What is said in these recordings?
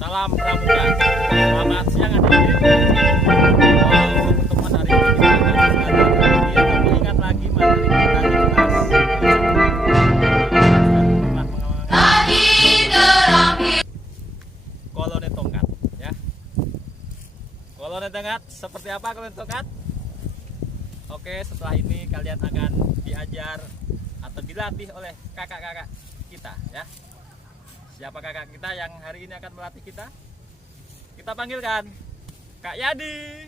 Salam Pramuka. Selamat siang adik-adik. Untuk pertemuan hari ini kita akan mengingat lagi materi kita di kelas 7. Koloni tongkat, ya. Koloni tongkat seperti apa koloni tongkat? Oke, setelah ini kalian akan diajar atau dilatih oleh kakak-kakak kita, ya. Siapa kakak kita yang hari ini akan melatih kita? Kita panggilkan Kak Yadi.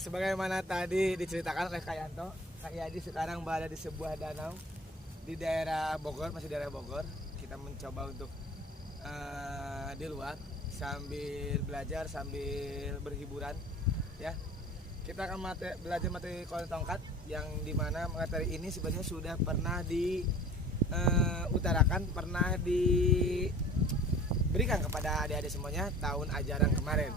Sebagaimana tadi diceritakan oleh Kak Yanto, Kak Yadi sekarang berada di sebuah danau di daerah Bogor, masih daerah Bogor. Kita mencoba untuk di luar sambil belajar, sambil berhiburan, ya. Kita akan belajar materi koloni tongkat yang dimana materi ini sebenarnya sudah pernah diutarakan, pernah diberikan kepada adik-adik semuanya tahun ajaran kemarin.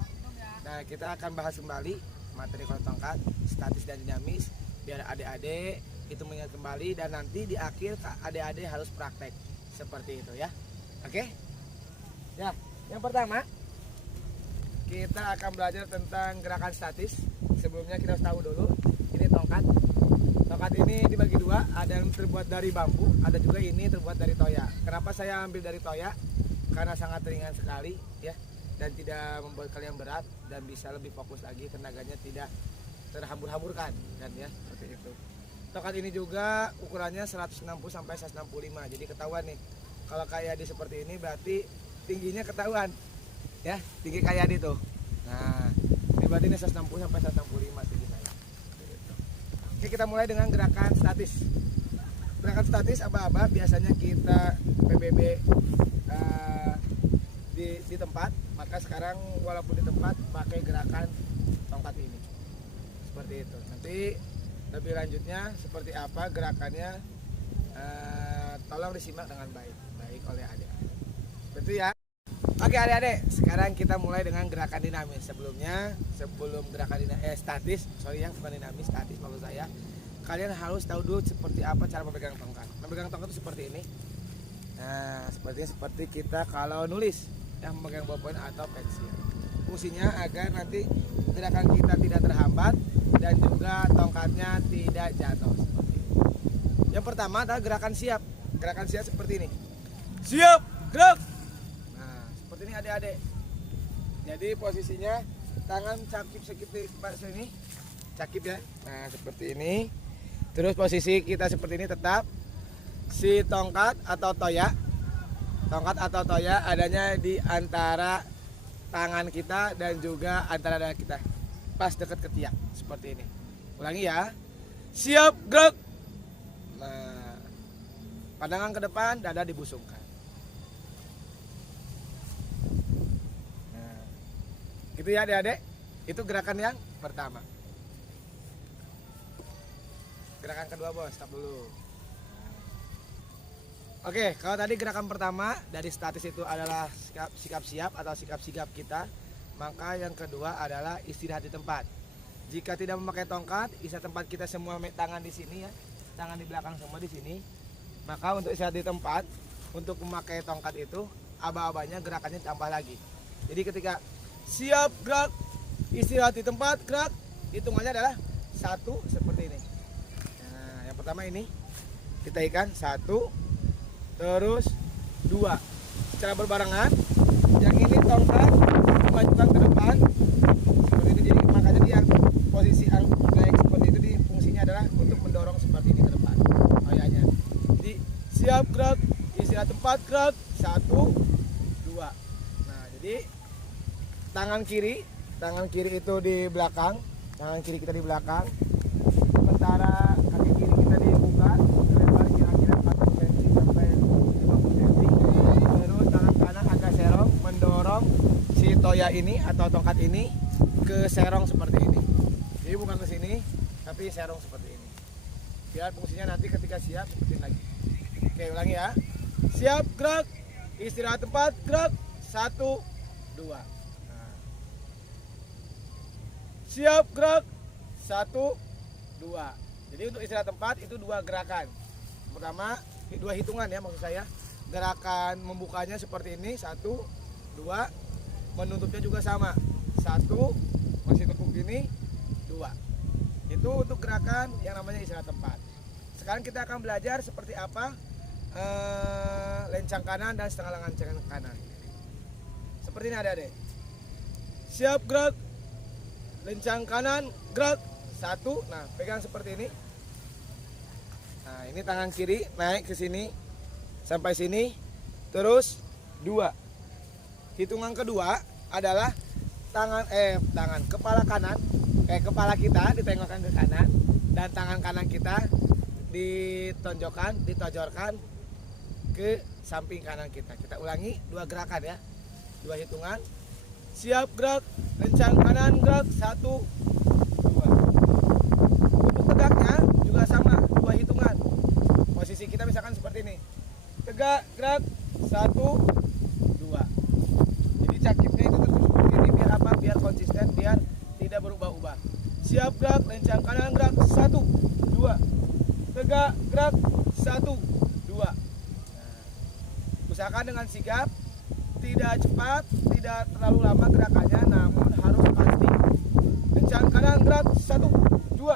Nah, kita akan bahas kembali materi koloni tongkat, statis dan dinamis, biar adik-adik itu mengingat kembali dan nanti di akhir adik-adik harus praktek seperti itu, ya. Oke? Ya, yang pertama kita akan belajar tentang gerakan statis. Sebelumnya kita harus tahu dulu ini tongkat. Tongkat ini dibagi dua, ada yang terbuat dari bambu, ada juga ini terbuat dari toya. Kenapa saya ambil dari toya? Karena sangat ringan sekali, ya, dan tidak membuat kalian berat dan bisa lebih fokus lagi, tenaganya tidak terhambur-hamburkan, dan ya seperti itu. Tongkat ini juga ukurannya 160 sampai 165. Jadi ketahuan nih, kalau kayak di seperti ini berarti tingginya ketahuan, ya, tinggi kayak di tuh. Nah, ini berarti ini 160 sampai 165 tinggi saya. Oke, kita mulai dengan gerakan statis. Gerakan statis aba-aba biasanya kita PBB di tempat, maka sekarang walaupun di tempat pakai gerakan tongkat ini. Seperti itu. Nanti lebih lanjutnya seperti apa gerakannya, tolong disimak dengan baik oleh adik-adik. Betul ya? Oke adik-adik, sekarang kita mulai dengan gerakan dinamis. Sebelum gerakan statis, bukan dinamis, statis maksud saya. Kalian harus tahu dulu seperti apa cara memegang tongkat. Memegang tongkat itu seperti ini. Nah, seperti kita kalau nulis, yang memegang ballpoint atau pensil. Fungsinya agar nanti gerakan kita tidak terhambat dan juga tongkatnya tidak jatuh. Seperti ini. Yang pertama adalah gerakan siap. Gerakan siap seperti ini. Siap, gerak. Ini adik-adik. Jadi posisinya tangan cakip seperti sini, cakip ya. Nah seperti ini. Terus posisi kita seperti ini tetap. Si tongkat atau toya adanya di antara tangan kita dan juga antara dada kita, pas dekat ketiak seperti ini. Ulangi ya. Siap, gerak. Nah, pandangan ke depan, dada dibusungkan. Itu ya adik-adik, itu gerakan yang pertama. Gerakan kedua bos, stop dulu. Oke, kalau tadi gerakan pertama dari statis itu adalah sikap siap atau sikap sigap kita, maka yang kedua adalah istirahat di tempat. Jika tidak memakai tongkat, istirahat tempat kita semua tangan di sini ya, tangan di belakang semua di sini. Maka untuk istirahat di tempat, untuk memakai tongkat itu aba-abanya gerakannya tambah lagi. Jadi ketika siap, gerak, istirahat di tempat, gerak, hitungannya adalah 1 seperti ini. Nah, yang pertama ini kita ikan 1, terus 2 secara berbarengan. Yang ini tongkat dimajukan ke depan seperti itu. Jadi makanya dia posisi naik seperti itu, di fungsinya adalah untuk mendorong seperti ini ke depan kayaknya. Jadi siap, gerak, istirahat tempat, gerak, 1, 2. Nah jadi tangan kiri itu di belakang, tangan kiri kita di belakang, sementara kaki kiri kita dibuka lebar kira-kira 40 cm sampai 50 cm. Terus tangan kanan agak serong mendorong si toya ini atau tongkat ini ke serong seperti ini. Jadi bukan ke sini tapi serong seperti ini. Biar fungsinya nanti ketika siap ikutin lagi. Oke, ulangi ya. Siap, gerak, istirahat tempat, gerak, 1, 2. Siap, gerak, 1, 2. Jadi untuk istirahat tempat itu 2 gerakan. Pertama dua hitungan ya maksud saya. Gerakan membukanya seperti ini, 1, 2, menutupnya juga sama, 1, masih tekuk gini, 2. Itu untuk gerakan yang namanya istirahat tempat. Sekarang kita akan belajar seperti apa lencang kanan dan setengah lencang kanan. Seperti ini adik-adik. Siap, gerak. Lencang kanan, gerak. 1, nah pegang seperti ini. Nah ini tangan kiri naik ke sini sampai sini, terus 2. Hitungan kedua adalah kepala kanan, kepala kita ditengokkan ke kanan dan tangan kanan kita ditojorkan ke samping kanan kita. Kita ulangi 2 gerakan ya, 2 hitungan. Siap, gerak. Lencang kanan, gerak. 1, 2. Untuk tegaknya juga sama, 2 hitungan. Posisi kita misalkan seperti ini. Tegak, gerak. 1, 2. Jadi cakipnya itu terus seperti ini biar apa? Biar konsisten, biar tidak berubah-ubah. Siap, gerak. Lencang kanan, gerak. 1, 2. Tegak, gerak. 1, 2. Usahakan dengan sigap, tidak cepat, tidak terlalu lama gerakannya, namun harus pasti. Lencang kanan, gerak. 1, 2.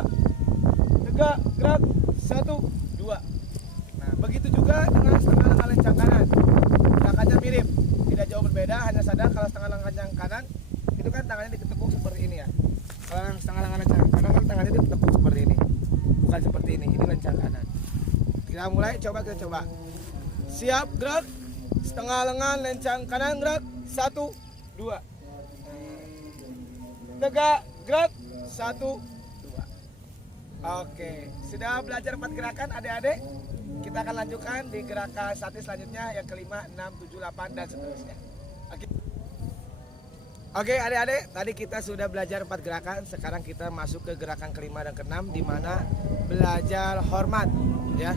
Tegak, gerak. 1, 2. Nah begitu juga dengan setengah lengan lencang kanan. Gerakannya mirip, tidak jauh berbeda, hanya sadar kalau setengah lengan lencang kanan itu kan tangannya ditekuk seperti ini ya. Kalau yang setengah lengan lencang kanan kan tangannya ditekuk seperti ini, bukan seperti ini lencang kanan. Kita mulai, kita coba. Siap, gerak. Setengah lengan lencang kanan, gerak. 1, 2. Tegak, gerak. 1, 2. Oke, sudah belajar 4 gerakan adik-adik. Kita akan lanjutkan di gerakan statis selanjutnya yang kelima, 6, 7, 8 dan seterusnya. Oke adik-adik, tadi kita sudah belajar 4 gerakan. Sekarang kita masuk ke gerakan kelima dan keenam, di mana belajar hormat ya.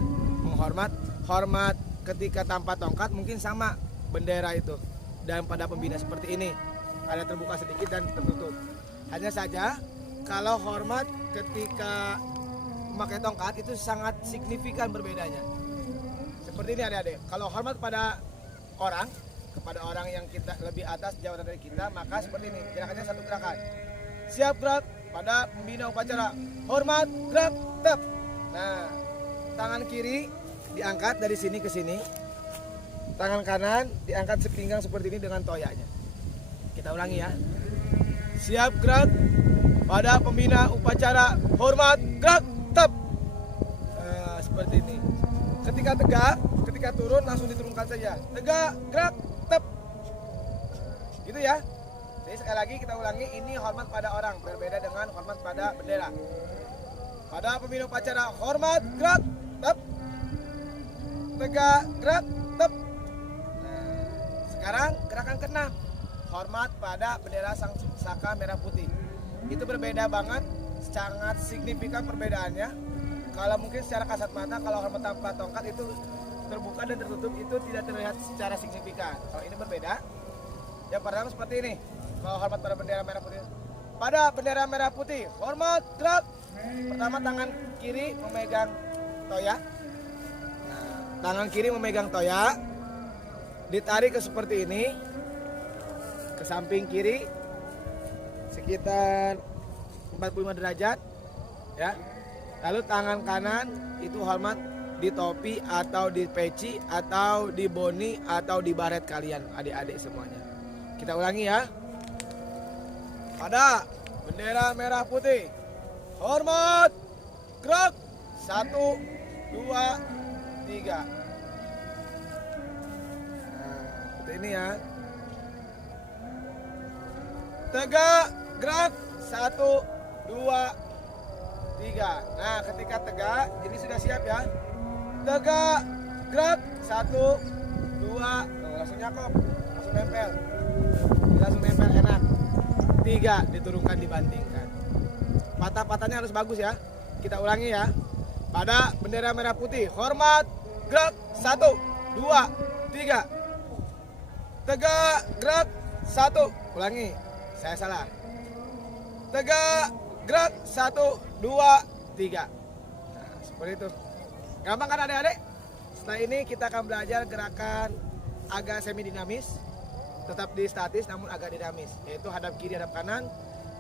Hormat ketika tanpa tongkat mungkin sama bendera itu, dan pada pembina seperti ini ada terbuka sedikit dan tertutup. Hanya saja kalau hormat ketika memakai tongkat itu sangat signifikan berbedanya. Seperti ini adik-adik, kalau hormat kepada orang yang kita lebih atas jabatan dari kita, maka seperti ini gerakannya satu gerakan. Siap, gerak. Pada pembina upacara, hormat, gerak, tep. Nah tangan kiri diangkat dari sini ke sini, tangan kanan diangkat sepinggang seperti ini dengan toyanya. Kita ulangi ya. Siap, gerak. Pada pembina upacara, hormat, gerak, tep. Nah, seperti ini. Ketika tegak, ketika turun langsung diturunkan saja. Tegak, gerak, tep. Gitu ya. Jadi sekali lagi kita ulangi, ini hormat pada orang, berbeda dengan hormat pada bendera. Pada pembina upacara, hormat, gerak, tep. Tegak, gerak, tep. Nah, sekarang gerakan ke-6, hormat pada bendera saka merah putih. Itu berbeda banget, sangat signifikan perbedaannya. Kalau mungkin secara kasat mata, kalau hormat tanpa tongkat itu terbuka dan tertutup, itu tidak terlihat secara signifikan. Kalau ini berbeda. Yang pertama seperti ini, kalau hormat pada bendera merah putih. Pada bendera merah putih, hormat, gerak. Pertama tangan kiri memegang toya. Tangan kiri memegang toya, ditarik ke seperti ini, ke samping kiri sekitar 45 derajat ya. Lalu tangan kanan itu hormat di topi atau di peci atau di boni atau di baret kalian adik-adik semuanya. Kita ulangi ya. Pada bendera merah putih, hormat, gerak. 1, 2, 3. Nah, seperti ini ya. Tegak, gerak. 1, 2, 3. Nah ketika tegak, ini sudah siap ya. Tegak, gerak. 1, 2. Langsung nyakop, langsung nempel. Langsung nempel, enak. 3, diturunkan, dibandingkan. Patah-patahnya harus bagus ya. Kita ulangi ya. Pada bendera merah putih, hormat, gerak. 1, 2, 3. Tegak, gerak. 1. Ulangi, saya salah. Tegak, gerak. 1, 2, 3. Nah, seperti itu. Gampang kan adik-adik? Setelah ini kita akan belajar gerakan agak semi dinamis, tetap di statis namun agak dinamis, yaitu hadap kiri hadap kanan,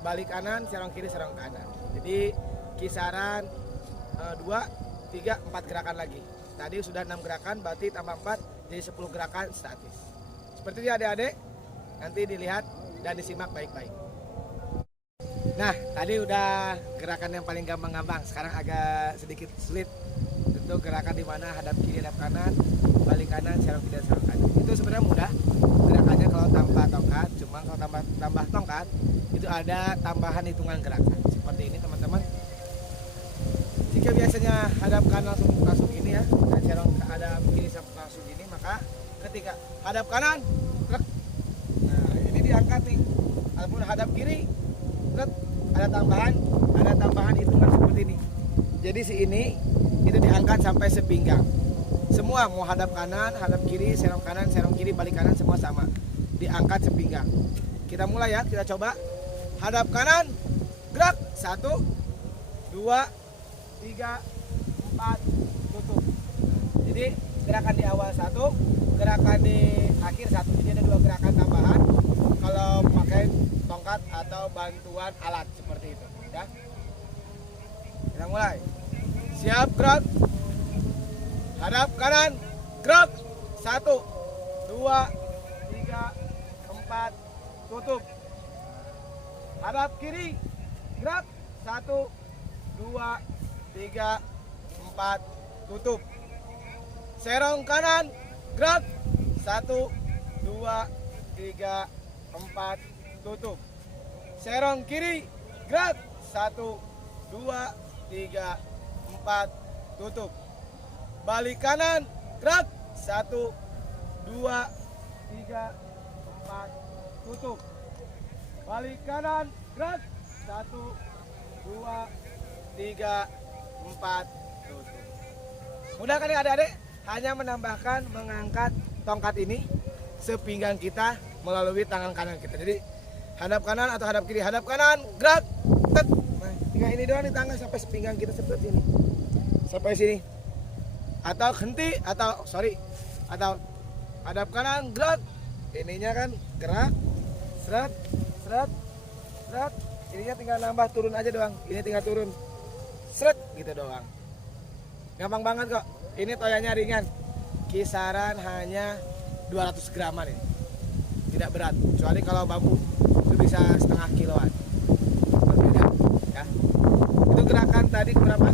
balik kanan, serong kiri serong kanan. Jadi kisaran 2, 3, 4 gerakan lagi. Tadi sudah 6 gerakan, berarti tambah 4 jadi 10 gerakan statis. Seperti itu adik-adik, nanti dilihat dan disimak baik-baik. Nah, tadi udah gerakan yang paling gampang-gampang, sekarang agak sedikit sulit. Tentu gerakan di mana hadap kiri hadap kanan, balik kanan, serong kiri serong kanan. Itu sebenarnya mudah gerakannya kalau tanpa tongkat, cuma kalau tambah tongkat itu ada tambahan hitungan gerakan. Seperti ini teman-teman. Jika biasanya hadap kanan langsung gini ya, dan serong hadap kiri langsung gini, maka ketika hadap kanan, nah ini diangkat nih. Ataupun hadap kiri, ada tambahan hitungan seperti ini. Jadi si ini itu diangkat sampai sepinggang. Semua mau hadap kanan, hadap kiri, serong kanan, serong kiri, balik kanan semua sama. Diangkat sepinggang. Kita mulai ya, kita coba. Hadap kanan, gerak. 1, 2, 3, 4, tutup. Jadi gerakan di awal 1, gerakan di akhir 1. Jadi ada 2 gerakan tambahan kalau memakai tongkat atau bantuan alat seperti itu ya. Kita mulai. Siap, gerak. Hadap kanan, gerak. 1, 2, 3, 4, tutup. Hadap kiri, gerak. 1, 2, 3, 4, tutup. Serong kanan, gerak. 1, 2, 3, 4, tutup. Serong kiri, gerak. 1, 2, 3, 4, tutup. Balik kanan, gerak. 1, 2, 3, 4, tutup. Balik kanan, gerak. 1, 2, 3, 4, tutup. Mudah kan ya adik-adik? Hanya menambahkan mengangkat tongkat ini sepinggang kita melalui tangan kanan kita. Jadi hadap kanan atau hadap kiri, hadap kanan, gerak. Nah, tinggal ini doang nih tangan sampai sepinggang kita seperti ini. Sampai sini. Atau henti atau hadap kanan, gerak. Ininya kan gerak. Seret, seret, seret. Ininya tinggal nambah turun aja doang. Ini tinggal turun. Seret gitu doang. Gampang banget kok. Ini toyanya ringan. Kisaran hanya 200 graman ini. Tidak berat. Kecuali kalau bambu itu bisa setengah kiloan. Berbeda ya. Itu gerakan tadi berapa?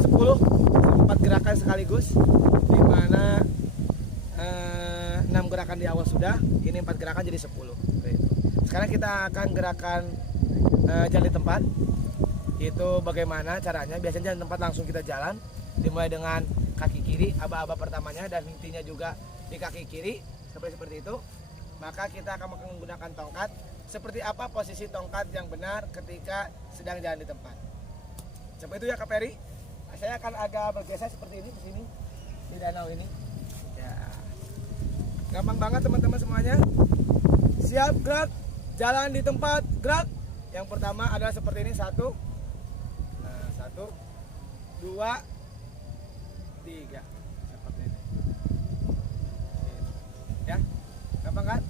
10, 4 gerakan sekaligus. Dimana 6 gerakan di awal sudah. Ini 4 gerakan jadi 10. Sekarang kita akan gerakan jalan di tempat. Itu bagaimana caranya? Biasanya jalan tempat langsung kita jalan, dimulai dengan kaki kiri, aba-aba pertamanya, dan intinya juga di kaki kiri seperti itu. Maka kita akan menggunakan tongkat. Seperti apa posisi tongkat yang benar ketika sedang jalan di tempat? Seperti itu ya Kak Peri. Saya akan agak bergeser seperti ini di sini di danau ini. Ya. Gampang banget teman-teman semuanya. Siap, gerak. Jalan di tempat, gerak. Yang pertama adalah seperti ini, 1. Nah, 1, 2, 3. Seperti ini. Ya. Gampang kan?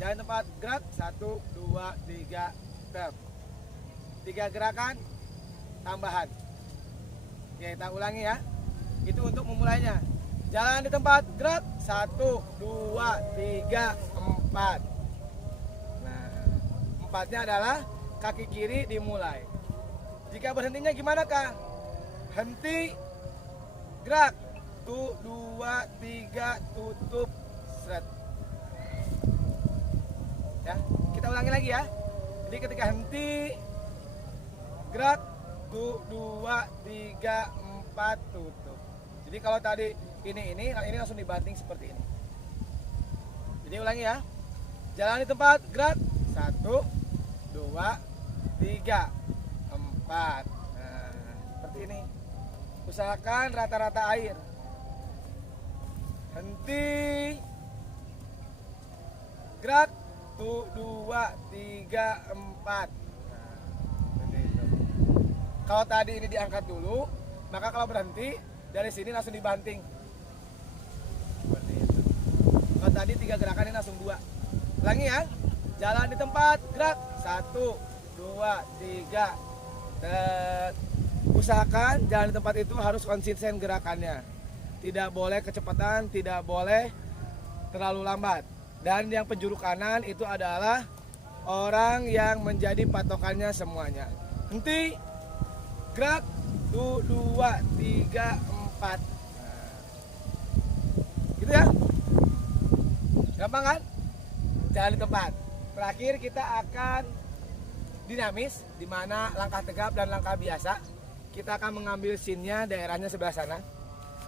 Jalan tempat, gerak. 1, 2, 3, step. 3 gerakan tambahan. Oke, kita ulangi ya. Itu untuk memulainya. Jalan di tempat, gerak. 1, 2, 3, 4. Nah, 4-nya adalah kaki kiri dimulai. Jika berhentinya gimana Kak? Henti, gerak. 1, 2, 3, tutup, seret. Ya, kita ulangi lagi ya. Jadi ketika henti, gerak. 1, 2, 3, 4, tutup. Jadi kalau tadi ini langsung dibanting seperti ini. Jadi ulangi ya. Jalan di tempat, gerak. 1, 2, 3, 4. Nah, seperti ini. Usahakan rata-rata air. Henti, gerak. 1, 2, 3, 4. Nah, seperti itu. Kalau tadi ini diangkat dulu, maka kalau berhenti dari sini langsung dibanting. Tadi 3 gerakan ini langsung 2. Ulangi ya. Jalan di tempat, gerak. 1, 2, 3. Usahakan jalan di tempat itu harus konsisten gerakannya. Tidak boleh kecepatan, tidak boleh terlalu lambat. Dan yang penjuru kanan itu adalah orang yang menjadi patokannya semuanya. Henti, gerak, 2, 3, 4. Gitu ya. Gampang kan? Jalan di tempat. Terakhir kita akan dinamis, di mana langkah tegap dan langkah biasa. Kita akan mengambil scene-nya daerahnya sebelah sana.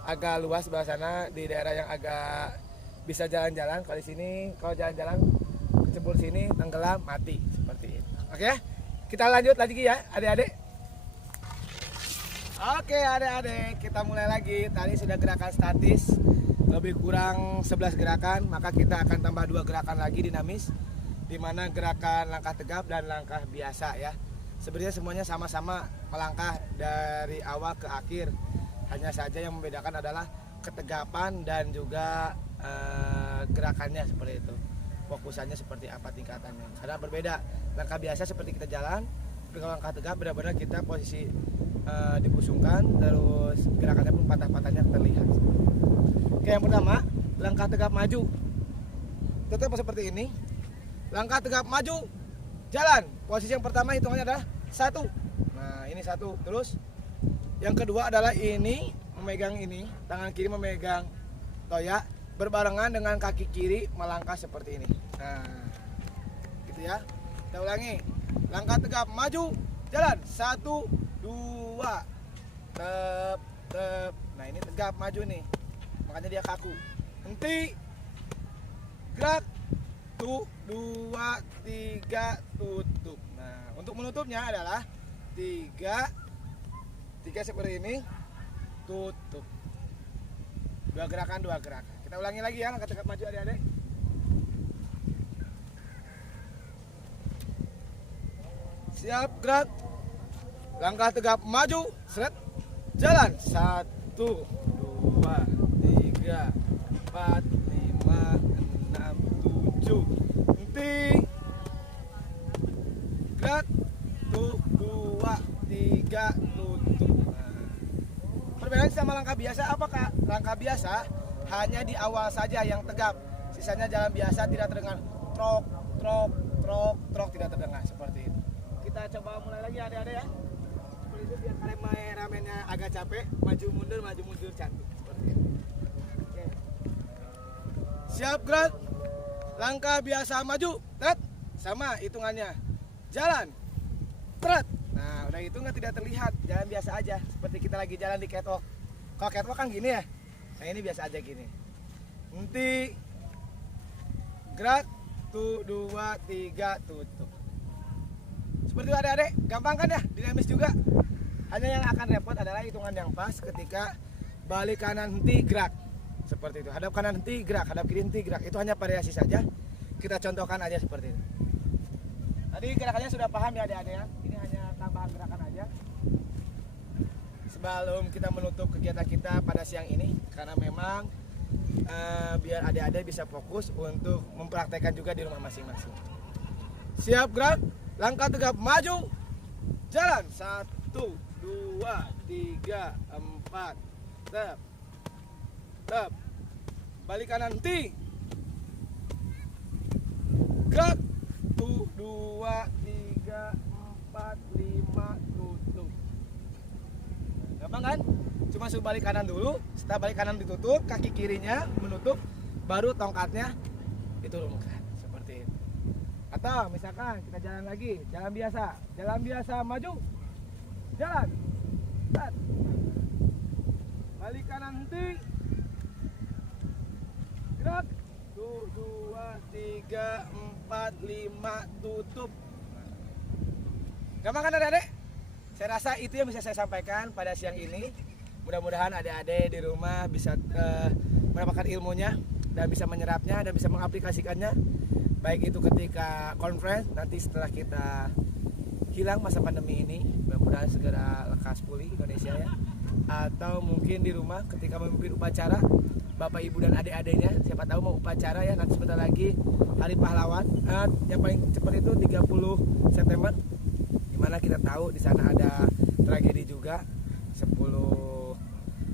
Agak luas sebelah sana, di daerah yang agak bisa jalan-jalan. Kalau di sini, kalau jalan-jalan kecebur sini, tenggelam, mati. Seperti itu. Oke, kita lanjut lagi ya adik-adik. Oke adik-adik, kita mulai lagi. Tadi sudah gerakan statis, lebih kurang 11 gerakan. Maka kita akan tambah 2 gerakan lagi dinamis, di mana gerakan langkah tegap dan langkah biasa ya. Sebenarnya semuanya sama-sama melangkah dari awal ke akhir. Hanya saja yang membedakan adalah ketegapan dan juga gerakannya seperti itu. Fokusannya seperti apa tingkatannya. Karena berbeda. Langkah biasa seperti kita jalan, tapi kalau langkah tegap benar-benar kita posisi dibusungkan, terus gerakannya pun patah-patahnya terlihat. Oke, yang pertama, langkah tegap maju. Tetap seperti ini. Langkah tegap maju, jalan. Posisi yang pertama hitungannya adalah 1. Nah, ini 1. Terus yang kedua adalah ini, memegang ini, tangan kiri memegang toya, berbarengan dengan kaki kiri melangkah seperti ini. Nah, gitu ya. Kita ulangi. Langkah tegap maju, jalan. 1, 2. Tep. Nah, ini tegap maju nih. Makanya dia kaku. Henti. Gerak. 1, 2, 3, tutup. Nah, untuk menutupnya adalah 3 seperti ini, tutup. 2 gerakan. Kita ulangi lagi ya, langkah tegap maju adik-adik. Siap, gerak. Langkah tegap maju, seret. Jalan. 1, 2, 3, 4, 5, 6, 7. Henti. Gerak. 1, 2, 3, tutup. Nah, perbedaan sama langkah biasa apakah? Langkah biasa hanya di awal saja yang tegap. Sisanya jalan biasa tidak terdengar. Trok, tidak terdengar seperti itu. Kita coba mulai lagi adik-adik ya. Seperti itu biar ramennya agak capek. Maju mundur cantik. Seperti itu. Oke. Siap, gerak. Langkah biasa maju, tret. Sama hitungannya. Jalan, tret. Nah, udah itu nggak tidak terlihat, jalan biasa aja. Seperti kita lagi jalan di catwalk. Kalau catwalk kan gini ya. Nah, ini biasa aja gini. Henti. Gerak. 1, 2, 3, tutup. Seperti itu adik-adik, gampang kan ya? Dinamis juga. Hanya yang akan repot adalah hitungan yang pas ketika balik kanan henti gerak. Seperti itu. Hadap kanan henti gerak, hadap kiri henti gerak. Itu hanya variasi saja. Kita contohkan aja seperti itu. Tadi gerakannya sudah paham ya adik-adik ya. Ini hanya tambahan gerakan aja. Sebelum kita menutup kegiatan kita pada siang ini, karena memang biar adik-adik bisa fokus untuk mempraktekkan juga di rumah masing-masing. Siap, gerak. Langkah tegap maju. Jalan. 1, 2, 3, 4. Tep. Balik kanan henti. Gerak. 1, 2, 3, 4, 5, tutup. Gampang kan? Cuma suruh balik kanan dulu. Setelah balik kanan ditutup, kaki kirinya menutup, baru tongkatnya diturunkan. Seperti itu. Atau misalkan kita jalan lagi, jalan biasa maju, jalan, start. Balik kanan henti, gerak. 1, 2, 3, 4, 5, tutup. Gampang kan adik-adik? Saya rasa itu yang bisa saya sampaikan pada siang ini. Mudah-mudahan adik-adik di rumah bisa mendapatkan ilmunya dan bisa menyerapnya dan bisa mengaplikasikannya. Baik itu ketika conference, nanti setelah kita hilang masa pandemi ini, mudah-mudahan segera lekas pulih Indonesia ya. atau mungkin di rumah ketika memimpin upacara, Bapak Ibu dan adik-adiknya, siapa tahu mau upacara ya nanti sebentar lagi Hari Pahlawan. Yang paling cepat itu 30 September. Dimana kita tahu di sana ada tragedi juga, 10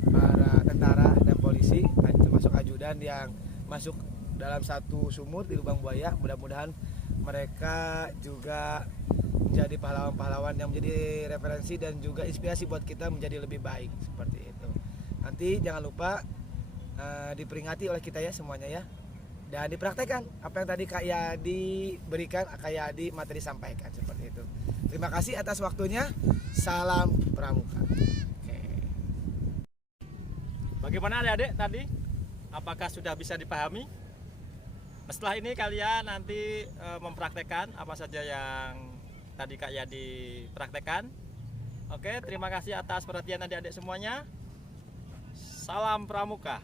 para tentara dan polisi termasuk ajudan yang masuk dalam satu sumur di lubang buaya. Mudah-mudahan mereka juga menjadi pahlawan-pahlawan yang menjadi referensi dan juga inspirasi buat kita menjadi lebih baik seperti itu. Nanti jangan lupa diperingati oleh kita ya semuanya ya, dan dipraktekkan apa yang tadi Kak Yadi berikan, Kak Yadi materi sampaikan seperti itu. Terima kasih atas waktunya. Salam Pramuka. Bagaimana adik-adik tadi? Apakah sudah bisa dipahami? Setelah ini kalian nanti mempraktekkan apa saja yang tadi Kak Yadi praktekkan. Oke, terima kasih atas perhatian adik-adik semuanya. Salam Pramuka.